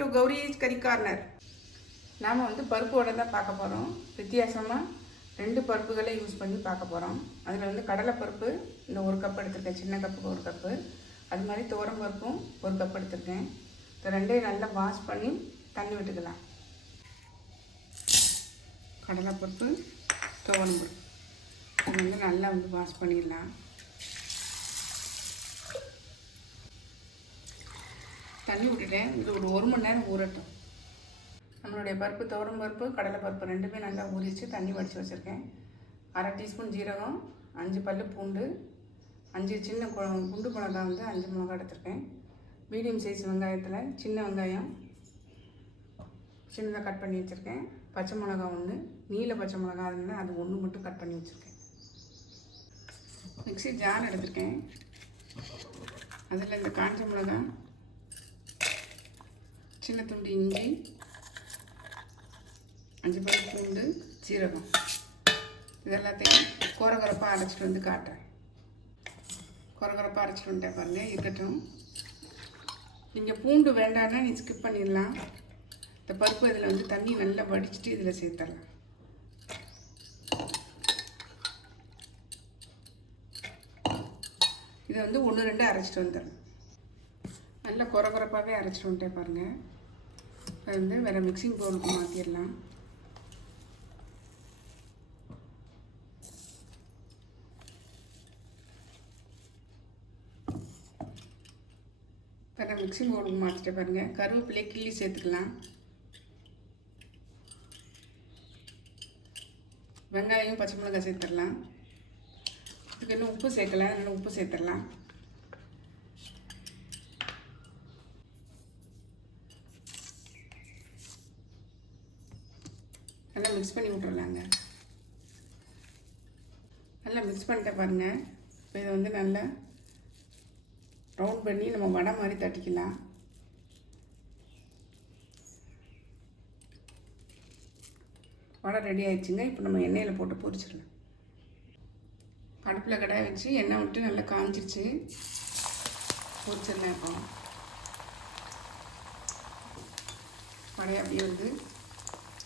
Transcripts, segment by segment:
To Gowri's கறி corner. நாம் வந்து பருப்பு வடை தான் பார்க்க போகிறோம். வித்தியாசமாக 2 பருப்புகளை யூஸ் பண்ணி பார்க்க போகிறோம். அதில் வந்து கடலைப்பருப்பு இந்த 1 கப் எடுத்திருக்கேன், சின்ன கப்புக்கு 1 கப்பு. அது மாதிரி துவரம் பருப்பும் 1 கப் எடுத்திருக்கேன். இந்த ரெண்டையும் நல்லா வாஷ் பண்ணி தண்ணி விட்டுக்கலாம். கடலைப்பருப்பு, துவரம் பருப்பு இது வந்து நல்லா வந்து வாஷ் பண்ணிடலாம். தண்ணி விட்டுட்டேன். இது ஒரு 1 மணி நேரம் ஊறட்டும். நம்மளுடைய பருப்பு, துவரம் பருப்பு, கடலைப்பருப்பு ரெண்டுமே நல்லா ஊறிச்சு. தண்ணி வடித்து வச்சுருக்கேன். 1/2 டீஸ்பூன் ஜீரகம், 5 பல்லு பூண்டு, 5 சின்ன குண்டு மிளகாய் வந்து 5 மிளகாய் எடுத்துருக்கேன். மீடியம் சைஸ் வெங்காயத்தில் சின்ன வெங்காயம் சின்னதாக கட் பண்ணி வச்சுருக்கேன். பச்சை மிளகா 1, நீல பச்சை மிளகா இருந்தால் அது 1 மட்டும் கட் பண்ணி வச்சுருக்கேன். மிக்ஸி ஜார் எடுத்துருக்கேன். அதில் இந்த காஞ்ச மிளகாய், சின்ன துண்டு இஞ்சி, 5 பல்லு பூண்டு, சீரகம் இதெல்லாத்தையும் கொரகொரப்பாக அரைச்சிட்டு வந்து காட்டுறேன். கொரகொரப்பாக அரைச்சிட்டு வந்துட்டேன் பாருங்கள். இருக்கட்டும். நீங்கள் பூண்டு வேண்டான்னா நீ ஸ்கிப் பண்ணிடலாம். இந்த பருப்பு இதில் வந்து தண்ணி நல்லா வடிச்சிட்டு இதில் சேர்த்துடலாம். இதை வந்து 1-2 அரைச்சிட்டு வந்துடலாம். நல்லா கொரகொரப்பாகவே அரைச்சிட்டு வந்துட்டேன் பாருங்கள். அது வந்து வேறு மிக்சிங் பவுலுக்கு மாற்றிடலாம். வேறு மிக்சிங் பவுலுக்கு மாற்றிட்டு பாருங்கள். கருவேப்பிலை கிள்ளி சேர்த்துக்கலாம். வெங்காயம், பச்சை மிளகாய் சேர்த்துடலாம். இதுக்கு இன்னும் உப்பு சேர்க்கலை, அதனால் உப்பு சேர்த்துடலாம். நல்லா மிக்ஸ் பண்ணி விட்டுறலாங்க. நல்லா மிக்ஸ் பண்ணிட்ட பாருங்கள். இப்போ இதை வந்து நல்லா ரவுண்ட் பண்ணி நம்ம வடை மாதிரி தட்டிக்கலாம். வடை ரெடி ஆயிடுச்சுங்க. இப்போ நம்ம எண்ணெயில் போட்டு பொரிச்சிடலாம். அடுப்பில் கடாய் வச்சு எண்ணெய் விட்டு நல்லா காஞ்சிருச்சு. பொரிச்சிடலாம். இப்போ வடை அப்படியே வந்து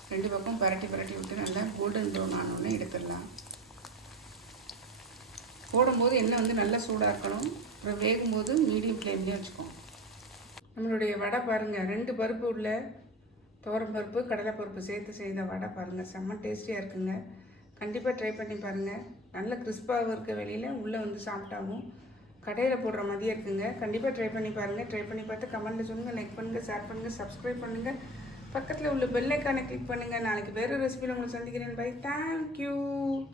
2 பக்கம் பரட்டி விட்டு நல்லா கோல்டன் ப்ரௌன் ஆனோடனே எடுத்துடலாம். போடும்போது எண்ணெய் வந்து நல்லா சூடாக இருக்கணும். அப்புறம் வேகும்போது மீடியம் ஃப்ளேம்லேயே வச்சுக்கோம். நம்மளுடைய வடை பாருங்கள். 2 பருப்பு உள்ள துவரம் பருப்பு, கடலைப்பருப்பு சேர்த்து செய்த வடை பாருங்கள். செம்ம டேஸ்டியாக இருக்குங்க. கண்டிப்பாக ட்ரை பண்ணி பாருங்கள். நல்ல கிறிஸ்பாகவும் இருக்க வெளியில், உள்ளே வந்து சாப்பிட்டாவும் கடையில் போடுற மாதிரியே இருக்குங்க. கண்டிப்பாக ட்ரை பண்ணி பாருங்கள். ட்ரை பண்ணி பார்த்து கமெண்ட்டில் சொல்லுங்கள். லைக் பண்ணுங்கள், ஷேர் பண்ணுங்கள், சப்ஸ்கிரைப் பண்ணுங்கள். பக்கத்தில் உள்ள பெல் ஐக்கானை கிளிக் பண்ணுங்கள். நாளைக்கு வேறு ரெசிபியில் உங்களை சந்திக்கிறேன். பை. தேங்க்யூ.